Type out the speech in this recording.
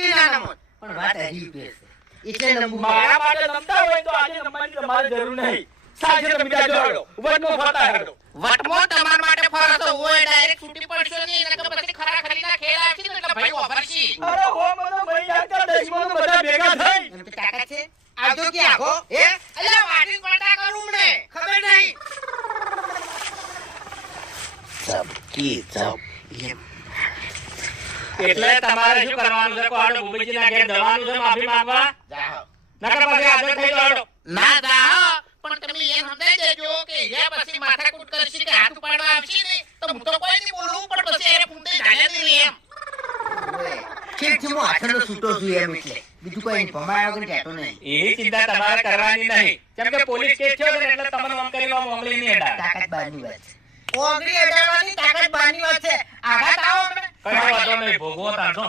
પણ વાત હજી છે એટલે નંબુ મારા માટે નમતા હોય તો આજે નમવાની તમારે જરૂર નહીં. સાંજે તમે જાજો હાલો. વટમાં ફરતા હાલો. વટમો તમાર માટે ફરતો હોય ડાયરેક્ટ છૂટી પડશો નહીં નકર પછી ખરા ખરીના ખેલા છે ને એટલે ભાઈ ઓફરશી. અરે હો મને મહી જાતા દશમનો બધા ભેગા થઈ. એમ તો તાકાત છે આવજો કે આગો હે અલ્યા વાટીન પડતા કરું મને ખબર નહીં. સબકી સબ એમ એટલે તમારે શું કરવાનું છે? કોડો ભૂપેજીના ઘેર જવાનું છે માફી માંગવા. જાઓ નકર પછી હાજર થઈ જાઓ. ના જાઓ પણ તમે એમ સમજાઈ દેજો કે યા પછી માથાકૂટ કરશી કે હાથ ઉપાડવા આવશી ને તો હું તો કોઈ નહીં બોલું પણ પછી એને પૂંતે ઝાલ્યા નહીં એમ. ખેડથી હું હાથનો છૂટો છું એમ એટલે બીજું કોઈ નહીં ભમાયા વગર કહેતો નહીં એની ચિંતા તમારે કરવાની નહીં. કેમ કે પોલીસ કેસ થયો છે ને એટલે તમને આમ કરીને આમ ઓંગળી નહીં અડાડે. તાકાત બહારની વાત છે ઓગળી અડાડવાની તાકાત બહારની વાત છે. આઘાત આવો મને કઈ વાંધો નહીં, ભોગવો તાર તો.